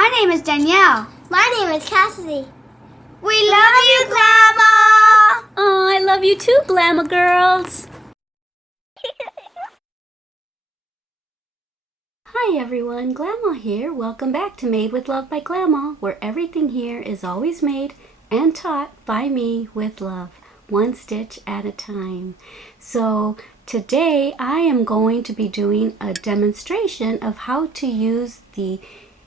My name is Danielle. My name is Cassidy. We love you, Glama! Oh, I love you too, Glama girls. Hi everyone, Glama here. Welcome back to Made with Love by Glama, where everything here is always made and taught by me with love, one stitch at a time. So today I am going to be doing a demonstration of how to use the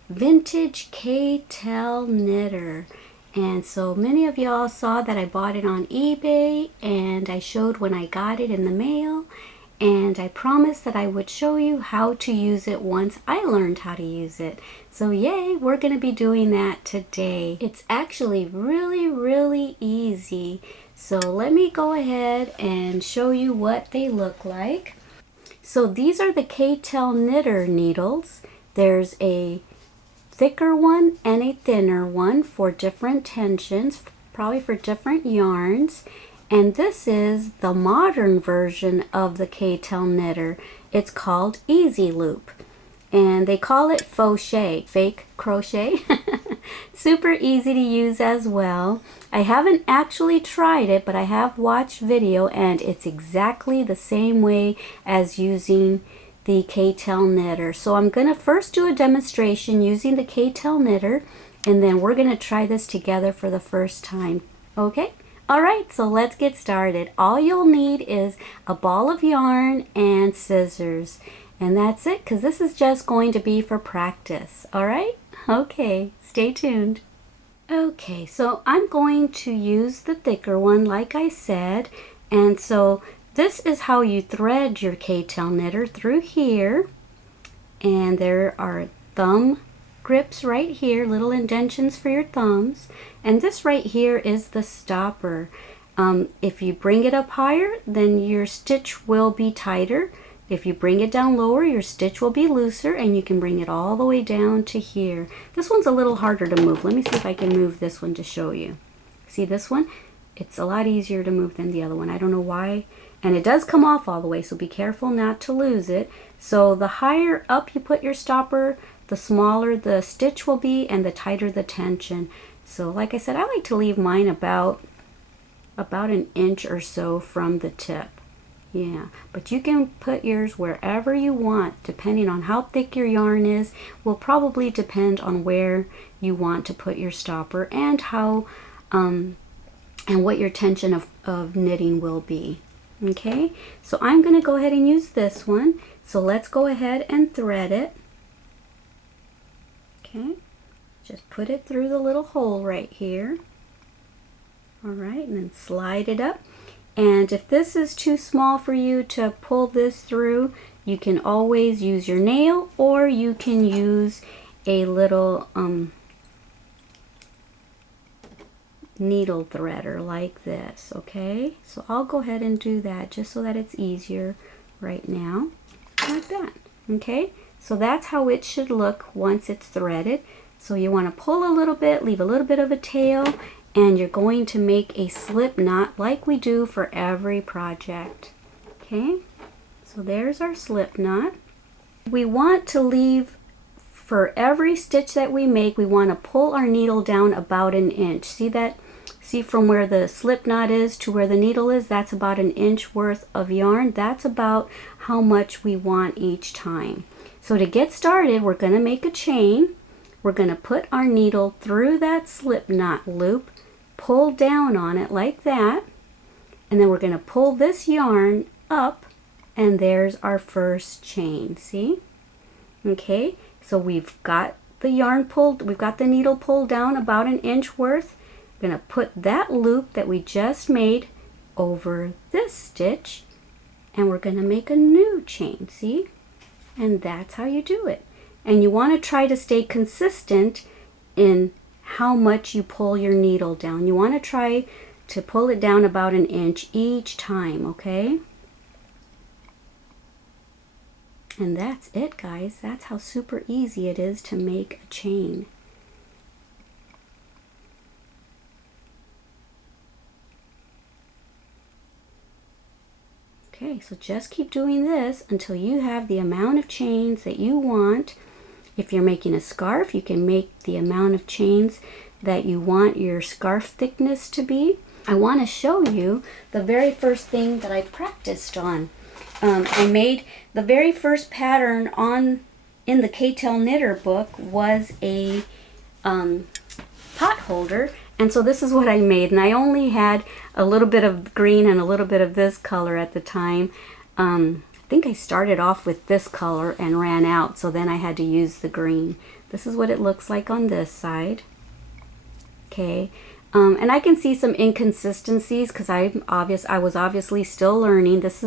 vintage K-Tel knitter. And so many of y'all saw that I bought it on eBay, and I showed when I got it in the mail, and I promised that I would show you how to use it once I learned how to use it. So yay, we're going to be doing that today. It's actually really easy. So let me go ahead and show you what they look like. So these are the K-Tel knitter needles. There's a thicker one and a thinner one for different tensions, probably for different yarns. And this is the modern version of the K-Tel knitter. It's called Easy Loop, and they call it Fauchet, fake crochet. Super easy to use as well. I haven't actually tried it, but I have watched video, and it's exactly the same way as using the K-Tel knitter. So I'm going to first do a demonstration using the K-Tel knitter, and then we're going to try this together for the first time. Okay? Alright, so let's get started. All you'll need is a ball of yarn and scissors. And that's it, because this is just going to be for practice. Alright? Okay, stay tuned. Okay, so I'm going to use the thicker one like I said. And so this is how you thread your K-Tel knitter through here. And there are thumb grips right here, little indentions for your thumbs, and this right here is the stopper. If you bring it up higher, then your stitch will be tighter. If you bring it down lower, your stitch will be looser, and you can bring it all the way down to here. This one's a little harder to move. Let me see if I can move this one to show you. See this one? It's a lot easier to move than the other one. I don't know why. And it does come off all the way, so be careful not to lose it. So the higher up you put your stopper, the smaller the stitch will be and the tighter the tension. So like I said, I like to leave mine about an inch or so from the tip. Yeah, but you can put yours wherever you want, depending on how thick your yarn is. Will probably depend on where you want to put your stopper and how and what your tension of knitting will be. Okay, so I'm going to go ahead and use this one. So let's go ahead and thread it. Okay, just put it through the little hole right here. All right, and then slide it up. And if this is too small for you to pull this through, you can always use your nail, or you can use a little needle threader like this. Okay, so I'll go ahead and do that just so that it's easier right now, like that. Okay, so that's how it should look once it's threaded. So you want to pull a little bit, leave a little bit of a tail, and you're going to make a slip knot like we do for every project. Okay, so there's our slip knot. We want to leave, for every stitch that we make, we want to pull our needle down about an inch. See that? See from where the slip knot is to where the needle is, that's about an inch worth of yarn. That's about how much we want each time. So to get started, we're going to make a chain. We're going to put our needle through that slip knot loop, pull down on it like that, and then we're going to pull this yarn up, and there's our first chain. See? Okay, so we've got the yarn pulled, we've got the needle pulled down about an inch worth. We're going to put that loop that we just made over this stitch, and we're going to make a new chain. See? And that's how you do it. And you want to try to stay consistent in how much you pull your needle down. You want to try to pull it down about an inch each time, okay? And that's it, guys. That's how super easy it is to make a chain. Okay, so just keep doing this until you have the amount of chains that you want. If you're making a scarf, you can make the amount of chains that you want your scarf thickness to be. I want to show you the very first thing that I practiced on. I made the very first pattern in the K-Tel knitter book was a pot holder, and so this is what I made, and I only had a little bit of green and a little bit of this color at the time. I think I started off with this color and ran out, so then I had to use the green. This is what it looks like on this side. Okay, and I can see some inconsistencies because I was obviously still learning. This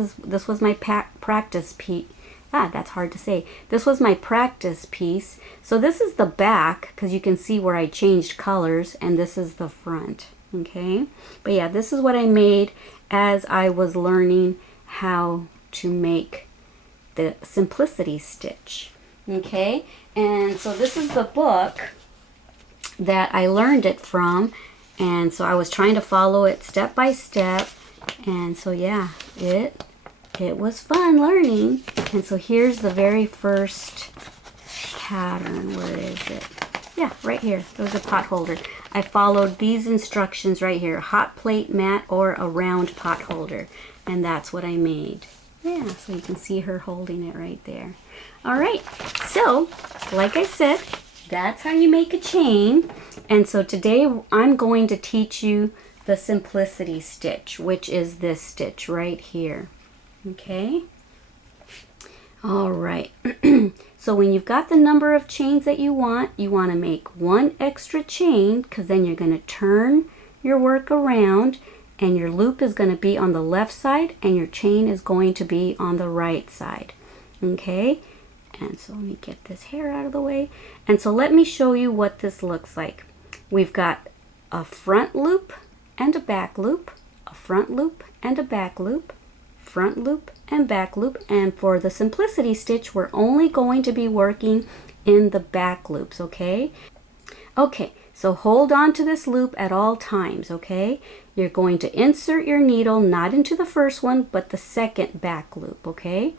was my practice piece. That's hard to say. This was my practice piece. So this is the back because you can see where I changed colors, and this is the front. Okay, but yeah, this is what I made as I was learning how to make the simplicity stitch. Okay, and so this is the book that I learned it from, and so I was trying to follow it step by step, and so yeah, it was fun learning. And so here's the very first pattern. Where is it? Yeah, right here. There's a pot holder. I followed these instructions right here: hot plate, mat, or a round pot holder, and that's what I made. Yeah, so you can see her holding it right there. All right, so like I said, that's how you make a chain. And so today I'm going to teach you the simplicity stitch, which is this stitch right here. Okay, all right. So when you've got the number of chains that you want to make one extra chain, because then you're going to turn your work around, and your loop is going to be on the left side and your chain is going to be on the right side. Okay, and so let me get this hair out of the way. And so let me show you what this looks like. We've got a front loop and a back loop, a front loop and a back loop, front loop and back loop, and for the simplicity stitch we're only going to be working in the back loops. Okay, so hold on to this loop at all times. Okay, you're going to insert your needle not into the first one but the second back loop. Okay,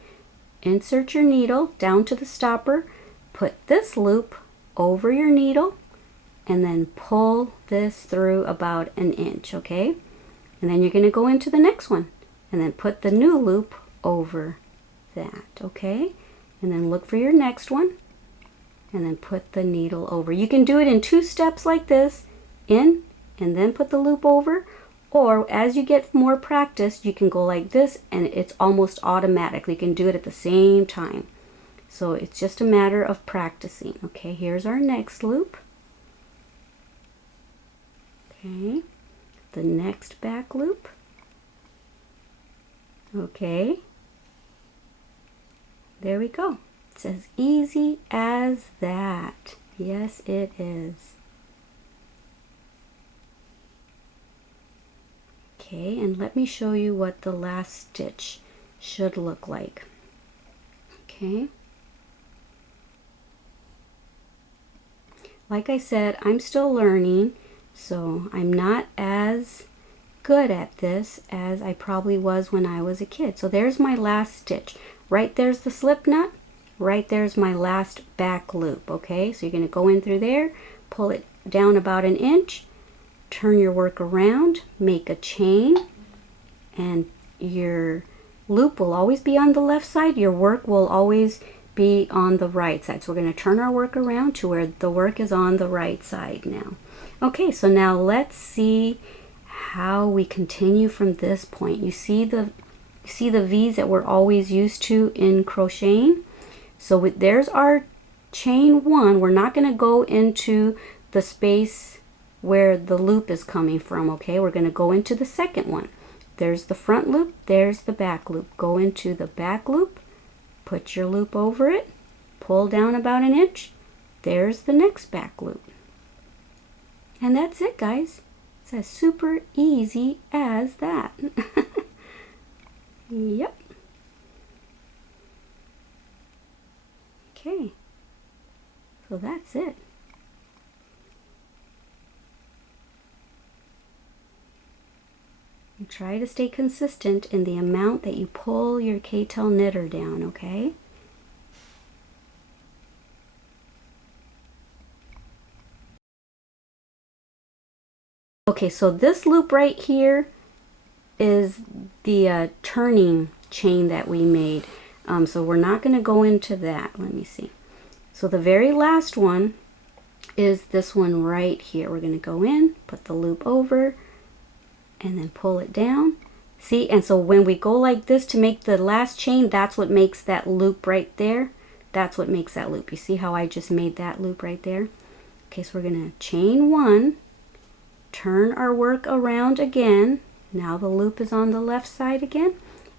insert your needle down to the stopper, put this loop over your needle, and then pull this through about an inch. Okay, and then you're going to go into the next one and then put the new loop over that. Okay, and then look for your next one and then put the needle over. You can do it in 2 steps like this, in and then put the loop over, or as you get more practice you can go like this and it's almost automatic. You can do it at the same time. So it's just a matter of practicing. Okay, here's our next loop. Okay, the next back loop. Okay, there we go. It's as easy as that. Yes, it is. Okay, and let me show you what the last stitch should look like. Okay. Like I said, I'm still learning, so I'm not as good at this as I probably was when I was a kid. So there's my last stitch. Right there's the slip knot. Right there's my last back loop. Okay, so you're going to go in through there, pull it down about an inch, turn your work around, make a chain, and your loop will always be on the left side. Your work will always be on the right side. So we're going to turn our work around to where the work is on the right side now. Okay, so now let's see how we continue from this point. You see the V's that we're always used to in crocheting. So there's our chain 1. We're not going to go into the space where the loop is coming from. Okay, we're going to go into the second one. There's the front loop, there's the back loop. Go into the back loop, put your loop over it, pull down about an inch. There's the next back loop. And that's it, guys. It's as super easy as that. Yep. Okay, so that's it. And try to stay consistent in the amount that you pull your K-Tel knitter down, okay? Okay, so this loop right here is the turning chain that we made. So we're not going to go into that. Let me see. So the very last one is this one right here. We're going to go in, put the loop over, and then pull it down. See, and so when we go like this to make the last chain, that's what makes that loop right there. That's what makes that loop. You see how I just made that loop right there? Okay, so we're going to chain one, turn our work around again. Now the loop is on the left side again,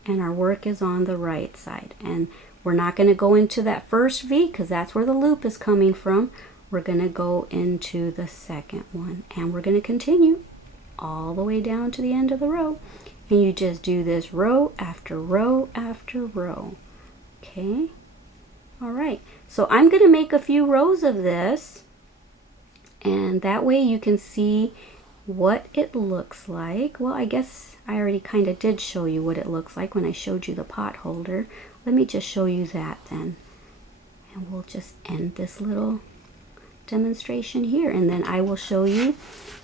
and our work is on the right side. And we're not going to go into that first V because that's where the loop is coming from. We're going to go into the second one, and we're going to continue all the way down to the end of the row. And you just do this row after row after row. Okay? All right. So I'm going to make a few rows of this, and that way you can see what it looks like. Well, I guess I already kind of did show you what it looks like when I showed you the pot holder. Let me just show you that then. And we'll just end this little demonstration here, and then I will show you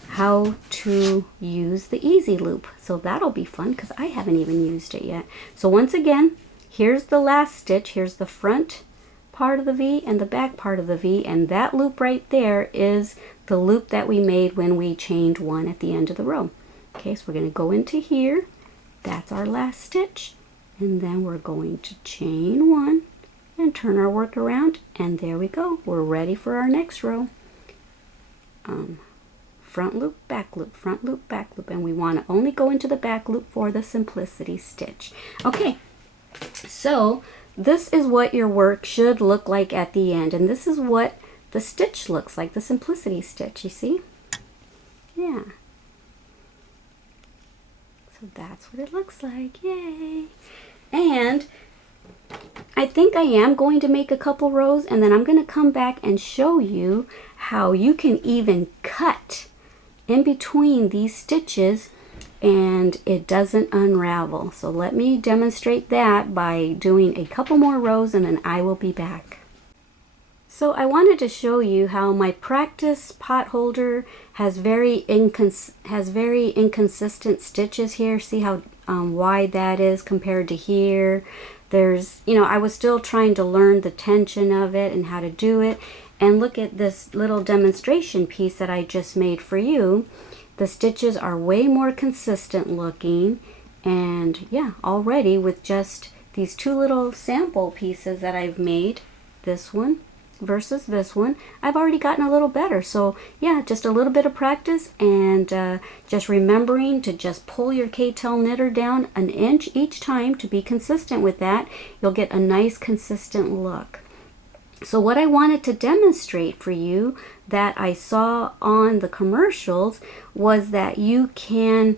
how to use the easy loop. So that'll be fun because I haven't even used it yet. So once again, here's the last stitch. Here's the front part of the V and the back part of the V, and that loop right there is the loop that we made when we chained one at the end of the row. Okay, so we're going to go into here. That's our last stitch, and then we're going to chain one and turn our work around, and there we go. We're ready for our next row. Front loop, back loop, front loop, back loop, and we want to only go into the back loop for the simplicity stitch. Okay, so this is what your work should look like at the end, and this is what the stitch looks like, the simplicity stitch, you see? Yeah. So that's what it looks like, yay! And I think I am going to make a couple rows, and then I'm going to come back and show you how you can even cut in between these stitches and it doesn't unravel. So let me demonstrate that by doing a couple more rows, and then I will be back. So I wanted to show you how my practice pot holder has very inconsistent stitches here. See how wide that is compared to here. There's, you know, I was still trying to learn the tension of it and how to do it. And look at this little demonstration piece that I just made for you. The stitches are way more consistent looking, and yeah, already with just these two little sample pieces that I've made, this one versus this one, I've already gotten a little better. So yeah, just a little bit of practice, and just remembering to just pull your K-Tel knitter down an inch each time to be consistent with that. You'll get a nice consistent look. So what I wanted to demonstrate for you that I saw on the commercials was that you can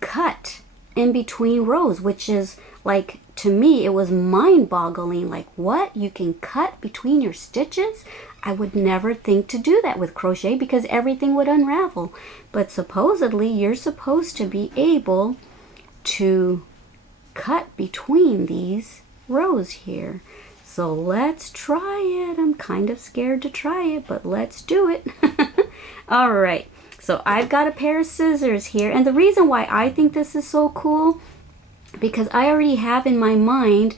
cut in between rows, which is like, to me, it was mind-boggling. Like, what? You can cut between your stitches? I would never think to do that with crochet because everything would unravel. But supposedly, you're supposed to be able to cut between these rows here. So let's try it. I'm kind of scared to try it, but let's do it. All right, so I've got a pair of scissors here, and the reason why I think this is so cool, because I already have in my mind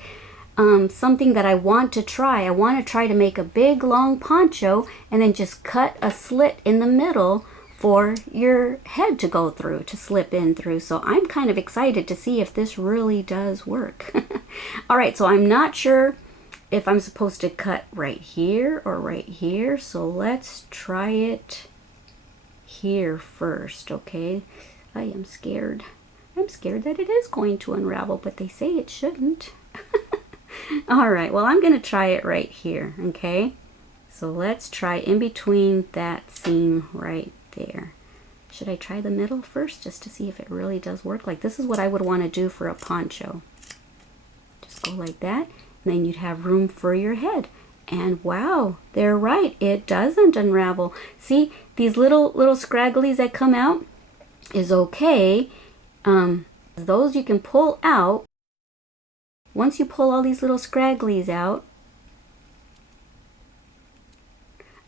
something that I want to try. I want to try to make a big long poncho and then just cut a slit in the middle for your head to go through, to slip in through. So I'm kind of excited to see if this really does work. All right, so I'm not sure if I'm supposed to cut right here or right here, so let's try it here first, okay? I am scared. I'm scared that it is going to unravel, but they say it shouldn't. All right, well, I'm gonna try it right here, okay? So let's try in between that seam right there. Should I try the middle first just to see if it really does work? Like, this is what I would want to do for a poncho. Just go like that. And then you'd have room for your head. And wow, they're right, it doesn't unravel. See, these little scragglies that come out is okay. Those you can pull out. Once you pull all these little scragglies out,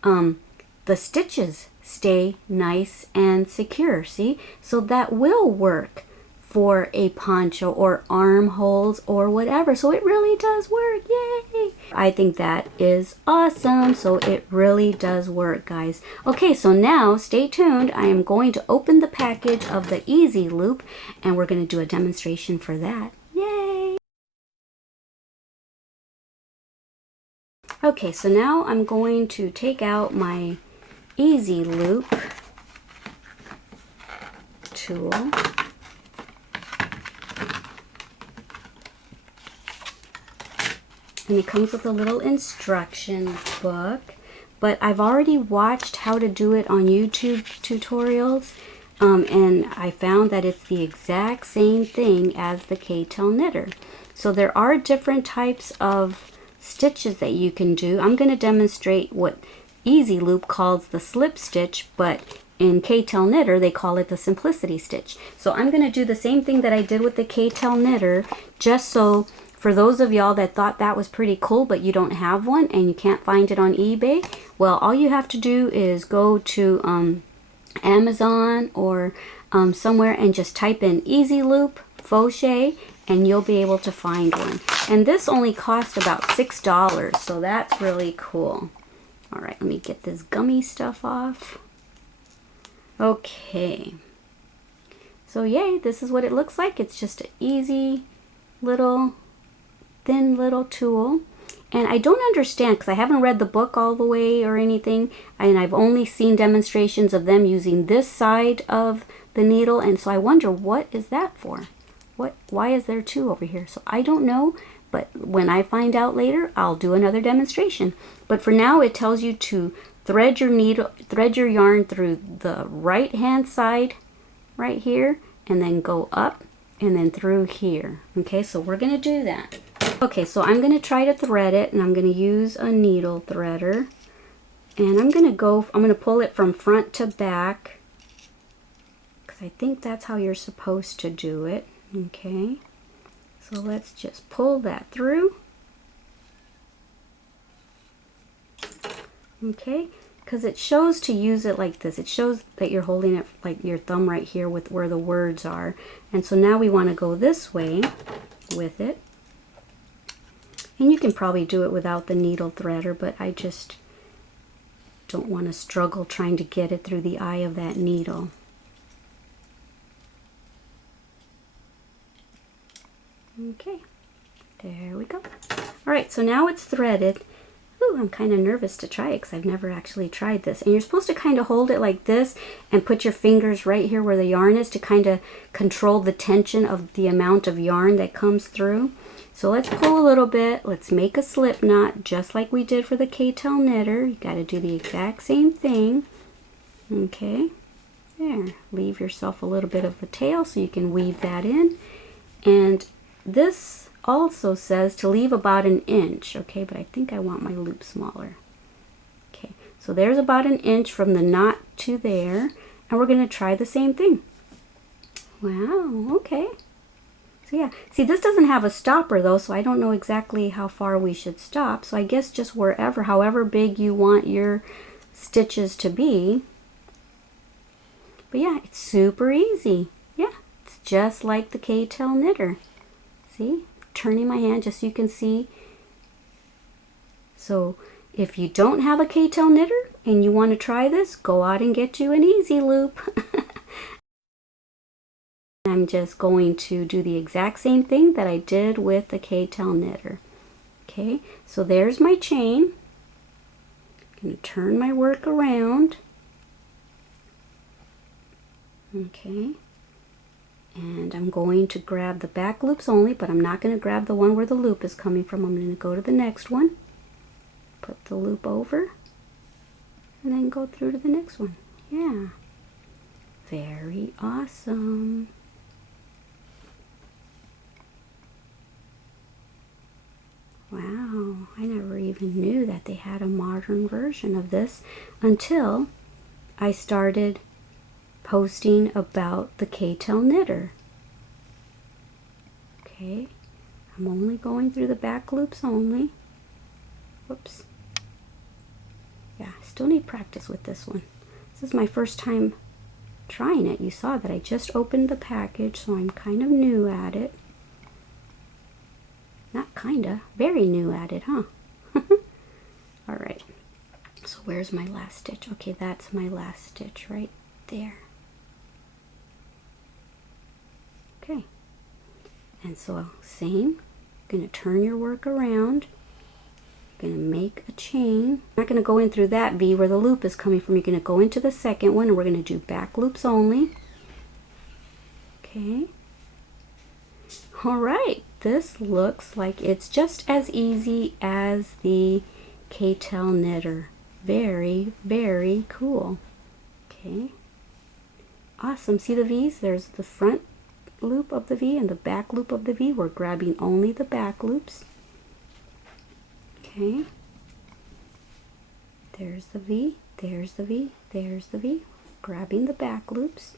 the stitches stay nice and secure. See, so that will work for a poncho or armholes or whatever. So it really does work. Yay! I think that is awesome. So it really does work, guys. Okay, so now stay tuned. I am going to open the package of the Easy Loop and we're going to do a demonstration for that. Yay! Okay, so now I'm going to take out my Easy Loop tool. And it comes with a little instruction book, but I've already watched how to do it on YouTube tutorials, and I found that it's the exact same thing as the K-Tel knitter. So there are different types of stitches that you can do. I'm going to demonstrate what Easy Loop calls the slip stitch, but in K-Tel knitter they call it the simplicity stitch. So I'm going to do the same thing that I did with the K-Tel knitter, just so for those of y'all that thought that was pretty cool but you don't have one and you can't find it on eBay, well, all you have to do is go to Amazon or somewhere and just type in Easy Loop Fauchet and you'll be able to find one. And this only cost about $6, so that's really cool. All right, let me get this gummy stuff off. Okay, so yay, this is what it looks like. It's just an easy little thin little tool, and I don't understand because I haven't read the book all the way or anything, and I've only seen demonstrations of them using this side of the needle, and so I wonder what is that for. Why is there two over here? So I don't know, but when I find out later I'll do another demonstration. But for now it tells you to thread your yarn through the right hand side right here and then go up and then through here. Okay, so we're gonna do that. Okay, so I'm going to try to thread it, and I'm going to use a needle threader, and I'm going to pull it from front to back because I think that's how you're supposed to do it. Okay, so let's just pull that through. Okay, because it shows to use it like this. It shows that you're holding it like your thumb right here with where the words are, and so now we want to go this way with it. And you can probably do it without the needle threader, but I just don't want to struggle trying to get it through the eye of that needle. Okay, there we go. All right, so now it's threaded. Ooh, I'm kind of nervous to try it because I've never actually tried this. And you're supposed to kind of hold it like this and put your fingers right here where the yarn is to kind of control the tension of the amount of yarn that comes through. So let's pull a little bit. Let's make a slip knot just like we did for the K-Tel knitter. You got to do the exact same thing. Okay, there. Leave yourself a little bit of a tail so you can weave that in. And this also says to leave about 1 inch. Okay, but I think I want my loop smaller. Okay, so there's about 1 inch from the knot to there. And we're going to try the same thing. Wow, okay. So yeah, see, this doesn't have a stopper though, so I don't know exactly how far we should stop. So I guess just wherever, however big you want your stitches to be. But yeah, it's super easy. Yeah, it's just like the K-Tel knitter. See, turning my hand just so you can see. So if you don't have a K-Tel knitter and you want to try this, go out and get you an Easy Loop. I'm just going to do the exact same thing that I did with the K-Tel knitter. Okay, so there's my chain. I'm going to turn my work around. Okay, and I'm going to grab the back loops only, but I'm not going to grab the one where the loop is coming from. I'm going to go to the next one, put the loop over, and then go through to the next one. Yeah, very awesome. Wow, I never even knew that they had a modern version of this until I started posting about the K-Tel knitter. Okay, I'm only going through the back loops only. Whoops. Yeah, I still need practice with this one. This is my first time trying it. You saw that I just opened the package, so I'm kind of new at it. Not kinda, very new at it, huh? All right, so where's my last stitch? Okay, that's my last stitch right there. Okay, and so same, gonna turn your work around, gonna make a chain. I'm not gonna go in through that V where the loop is coming from. You're gonna go into the second one, and we're gonna do back loops only. Okay. All right, this looks like it's just as easy as the K-Tel knitter. Very, very cool. Okay. Awesome. See the V's? There's the front loop of the V and the back loop of the V. We're grabbing only the back loops. Okay. There's the V, there's the V, there's the V. Grabbing the back loops.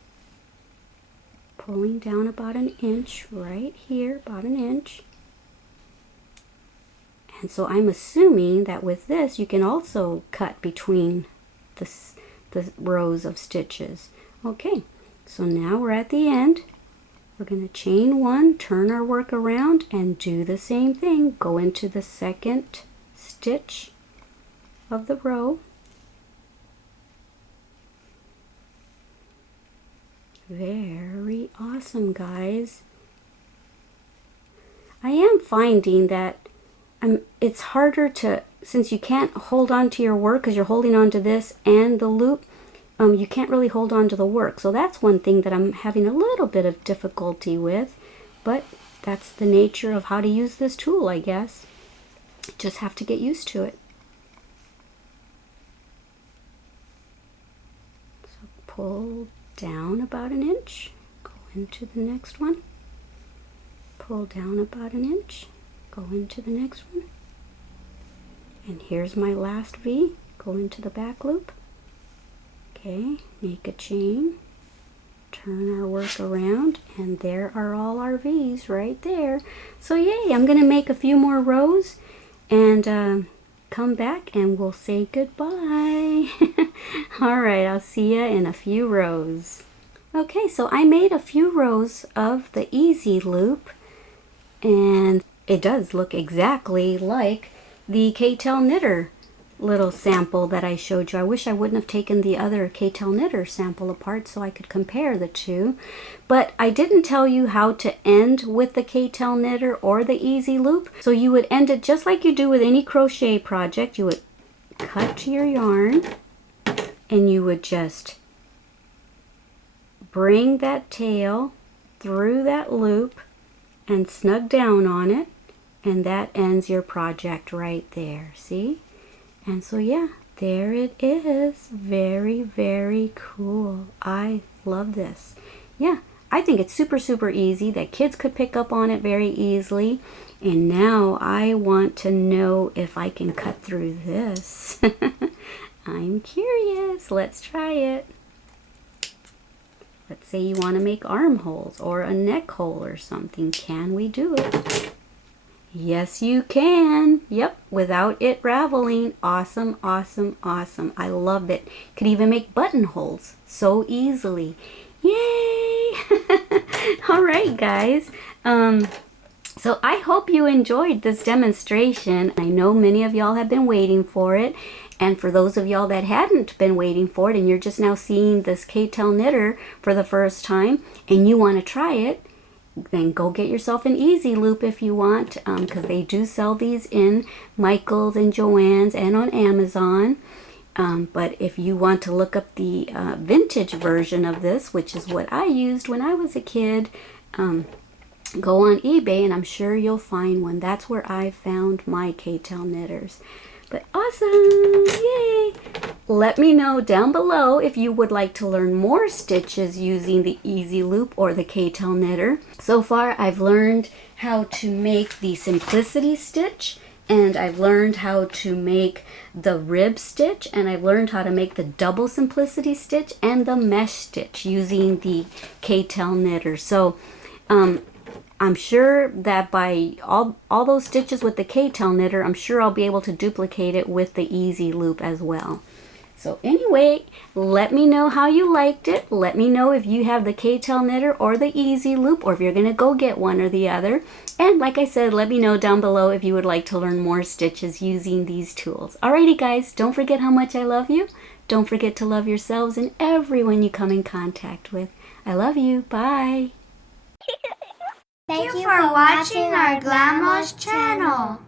Pulling down about an inch right here, about an inch. And so I'm assuming that with this you can also cut between the rows of stitches. Okay, so now we're at the end. We're going to chain one, turn our work around, and do the same thing. Go into the second stitch of the row. Very awesome, guys. I am finding that it's harder to, since you can't hold on to your work because you're holding on to this and the loop, you can't really hold on to the work. So that's one thing that I'm having a little bit of difficulty with, but that's the nature of how to use this tool, I guess. Just have to get used to it. So pull down about an inch, go into the next one, pull down about an inch, go into the next one, and here's my last V. Go into the back loop. Okay, make a chain, turn our work around, and there are all our V's right there. So yay, I'm gonna make a few more rows and come back and we'll say goodbye. All right, I'll see ya in a few rows. Okay, so I made a few rows of the easy loop, and it does look exactly like the K-Tel knitter little sample that I showed you. I wish I wouldn't have taken the other K-Tel knitter sample apart so I could compare the two. But I didn't tell you how to end with the K-Tel knitter or the easy loop. So you would end it just like you do with any crochet project. You would cut your yarn and you would just bring that tail through that loop and snug down on it, and that ends your project right there. See? And so yeah, there it is. Very, very cool. I love this. Yeah, I think it's super, super easy that kids could pick up on it very easily. And now I want to know if I can cut through this. I'm curious. Let's try it. Let's say you want to make armholes or a neck hole or something. Can we do it? Yes, you can. Yep, without it raveling. Awesome, awesome, awesome. I love it. Could even make buttonholes so easily. Yay! All right, guys. So I hope you enjoyed this demonstration. I know many of y'all have been waiting for it. And for those of y'all that hadn't been waiting for it and you're just now seeing this K-Tel knitter for the first time and you want to try it, then go get yourself an easy loop if you want, because they do sell these in Michael's and Joann's and on Amazon. But if you want to look up the vintage version of this, which is what I used when I was a kid, go on eBay and I'm sure you'll find one. That's where I found my K-Tel knitters. But awesome! Yay! Let me know down below if you would like to learn more stitches using the easy loop or the K-Tel knitter. So far I've learned how to make the simplicity stitch, and I've learned how to make the rib stitch, and I've learned how to make the double simplicity stitch and the mesh stitch using the K-Tel knitter. So I'm sure that by all those stitches with the K-Tel knitter, I'm sure I'll be able to duplicate it with the easy loop as well. So anyway, let me know how you liked it. Let me know if you have the K-Tel knitter or the easy loop, or if you're going to go get one or the other. And like I said, let me know down below if you would like to learn more stitches using these tools. Alrighty guys, don't forget how much I love you. Don't forget to love yourselves and everyone you come in contact with. I love you. Bye. Thank you for watching our Glama's channel.